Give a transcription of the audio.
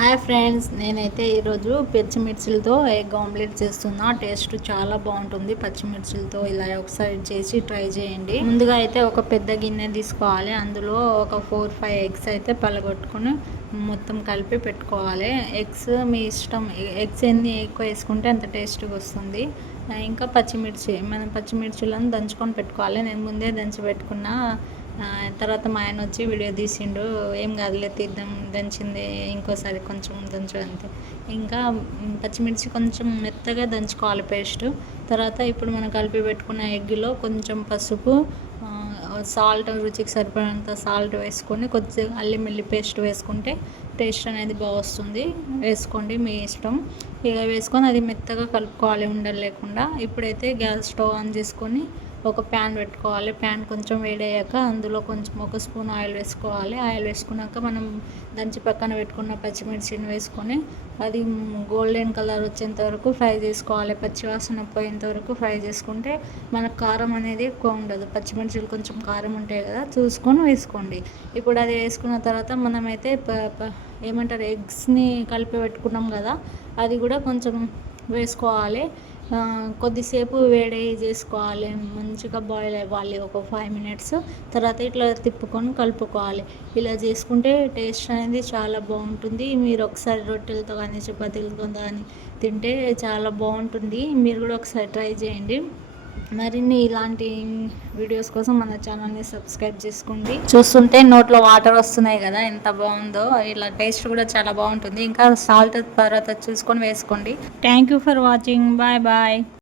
Hi friends, నేనైతే ఈరోజు పచ్చిమిర్చిలతో egg omelette చేస్తున్నా. టేస్ట్ చాలా బాగుంటుంది. పచ్చిమిర్చిలతో ఇలా ఒకసారి చేసి ట్రై చేయండి. ముందుగా అయితే ఒక పెద్ద గిన్నె తీసుకోవాలి. అందులో ఒక 4-5 ఎగ్స్ అయితే పలగొట్టుకొని మొత్తం కలిపి పెట్టుకోవాలి. ఎగ్స్ మీ ఇష్టం, ఎగ్స్ ఎన్ని ఎక్కువ వేసుకుంటే అంత టేస్ట్గా వస్తుంది. ఇంకా మనం పచ్చిమిర్చిలను దంచుకొని పెట్టుకోవాలి. నేను ముందే దంచి పెట్టుకున్నా. తర్వాత మా ఆయన వచ్చి వీడియో తీసిండు. ఏం కాదులే, తీద్దాం, దంచింది ఇంకోసారి కొంచెం దంచు అంతే. ఇంకా పచ్చిమిర్చి కొంచెం మెత్తగా దంచుకోవాలి పేస్ట్. తర్వాత ఇప్పుడు మనం కలిపి పెట్టుకున్న ఎగ్లో కొంచెం పసుపు, సాల్ట్, రుచికి సరిపడినంత సాల్ట్ వేసుకొని కొద్దిగా అల్లం వెల్లుల్లి పేస్ట్ వేసుకుంటే టేస్ట్ అనేది బాగా వస్తుంది. వేసుకోండి, మీ ఇష్టం. ఇక వేసుకొని అది మెత్తగా కలుపుకోవాలి ఉండలు లేకుండా. ఇప్పుడైతే గ్యాస్ స్టవ్ ఆన్ చేసుకొని ఒక ప్యాన్ పెట్టుకోవాలి. ప్యాన్ కొంచెం వేడయ్యాక అందులో కొంచెం ఒక స్పూన్ ఆయిల్ వేసుకోవాలి. ఆయిల్ వేసుకున్నాక మనం దంచి పక్కన పెట్టుకున్న పచ్చిమిర్చిని వేసుకొని అది గోల్డెన్ కలర్ వచ్చేంత వరకు ఫ్రై చేసుకోవాలి. పచ్చివాసన పోయేంత వరకు ఫ్రై చేసుకుంటే మనకు కారం అనేది ఎక్కువ ఉండదు. పచ్చిమిర్చిలు కొంచెం కారం ఉంటాయి కదా, చూసుకొని వేసుకోండి. ఇప్పుడు అది వేసుకున్న తర్వాత మనమైతే ఏమంటారు, ఎగ్స్ని కలిపి పెట్టుకున్నాం కదా, అది కూడా కొంచెం వేసుకోవాలి. కొద్దిసేపు వేడి చేసుకోవాలి. మంచిగా బాయిల్ అవ్వాలి ఒక 5 మినిట్స్. తర్వాత ఇట్లా తిప్పుకొని కలుపుకోవాలి. ఇలా చేసుకుంటే టేస్ట్ అనేది చాలా బాగుంటుంది. మీరు ఒకసారి రొట్టెలతో కానీ చపాతీలతో కానీ తింటే చాలా బాగుంటుంది. మీరు కూడా ఒకసారి ట్రై చేయండి. మరిన్ని ఇలాంటి వీడియోస్ కోసం మన ఛానల్ని సబ్స్క్రైబ్ చేసుకోండి. చూస్తుంటే నోట్లో వాటర్ వస్తున్నాయి కదా, ఎంత బాగుందో. ఇలా టేస్ట్ కూడా చాలా బాగుంటుంది. ఇంకా సాల్ట్ తర్వాత చూసుకొని వేసుకోండి. Thank you for watching. Bye bye.